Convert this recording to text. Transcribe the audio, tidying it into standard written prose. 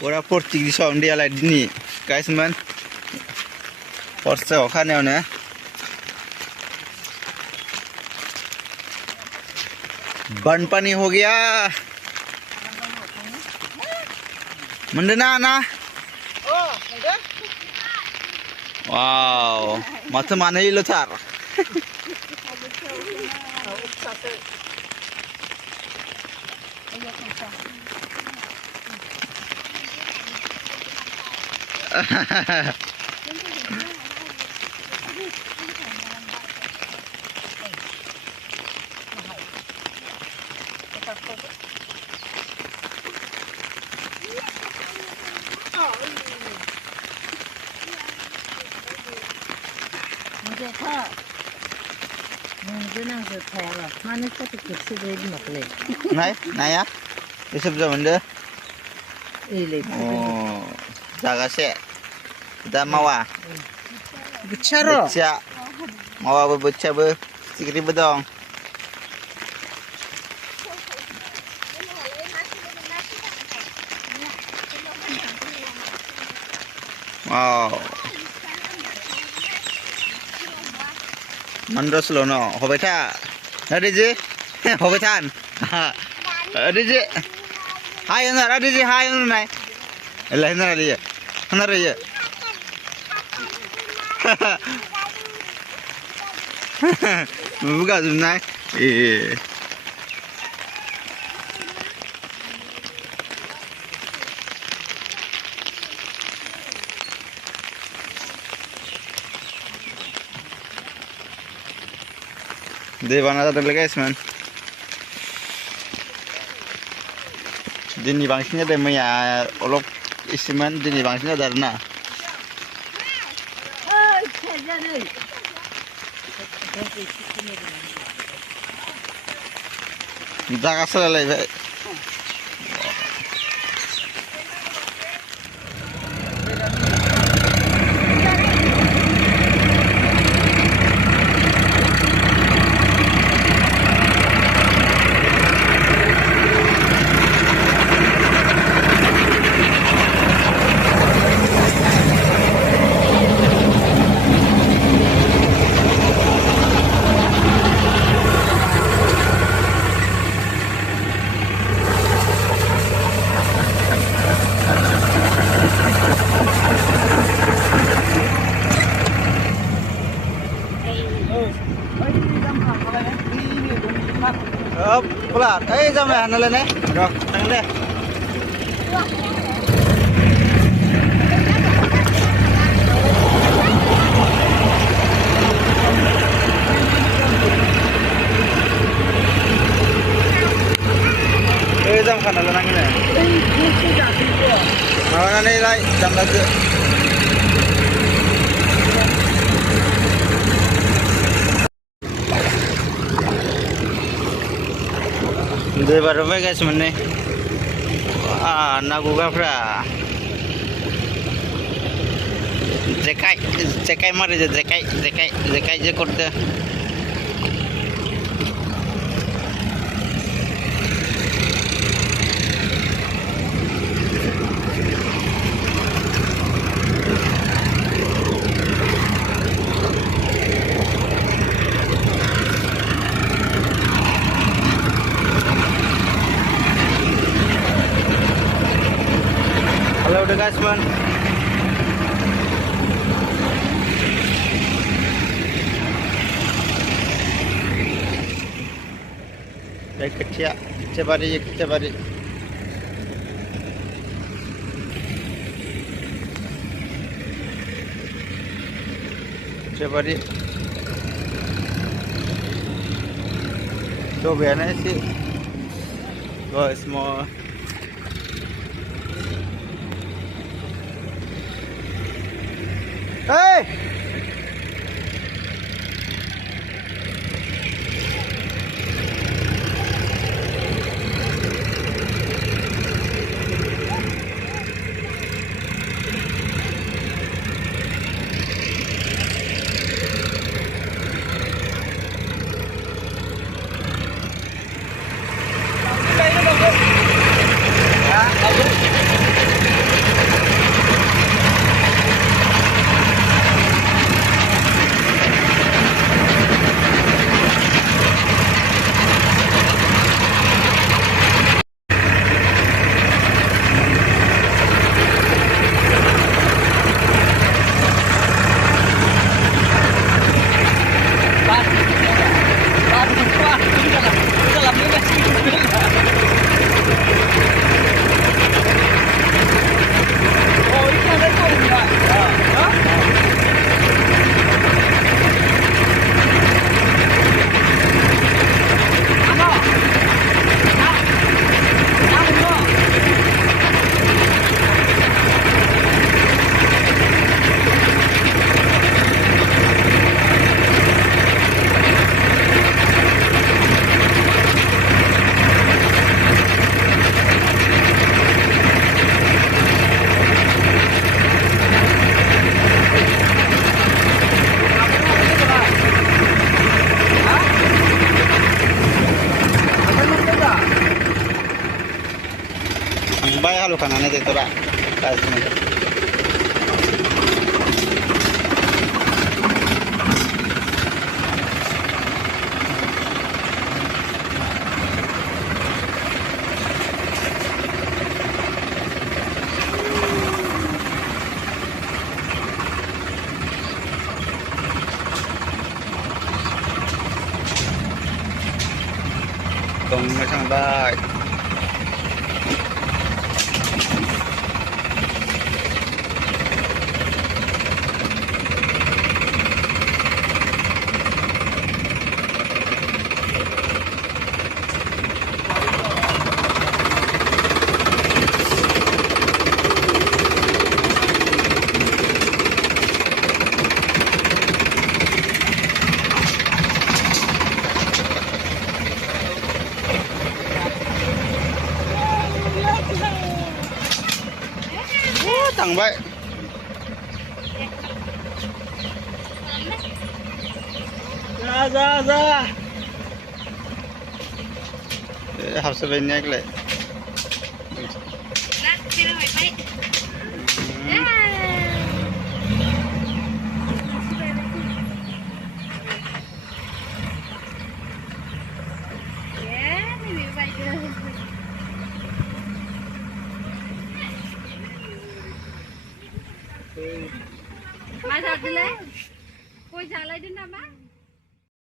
Ora portik di sound dia lah ini guys man Porsche oखानायावनो बन पानी हो गया मंडना ना वाव मत माने लो Thar Này, này á, đi sập rồi mình đưa. Oh, jaga se. Kita mau ah. Bicara. Baca. Mau baca ber, sikit bedong. Wow. Mandros lo no, hobai tha. Ada je, hobai than. Ada je. Hai anar, ada je hai anar nai. Lah anar dia, anar dia. Buka sebenarnya. Dia bana tak terlepas man. Dini bangsnya deh maya olok isiman dini bangsnya darna. Jaga selesai. Pelan, jam lah, nalar ni. Dah, tangan dia. Jam kan nalar nangin ni. Mana ni lagi jam lagi. Dua baru guys mana? Nak gua pernah. Jekai mari je jekai je korte. Halo udah guys man. Kecil bari. Coba ni sih. Guys mau. Hey! थांबाय हालौखानानै ट्रेक्टरा गाज्रिनो दंनो थांबाय थांबाय जा जा जा हाबसोबाय नेकलाय Mai thật đi lên. Cô trả lại đến năm á.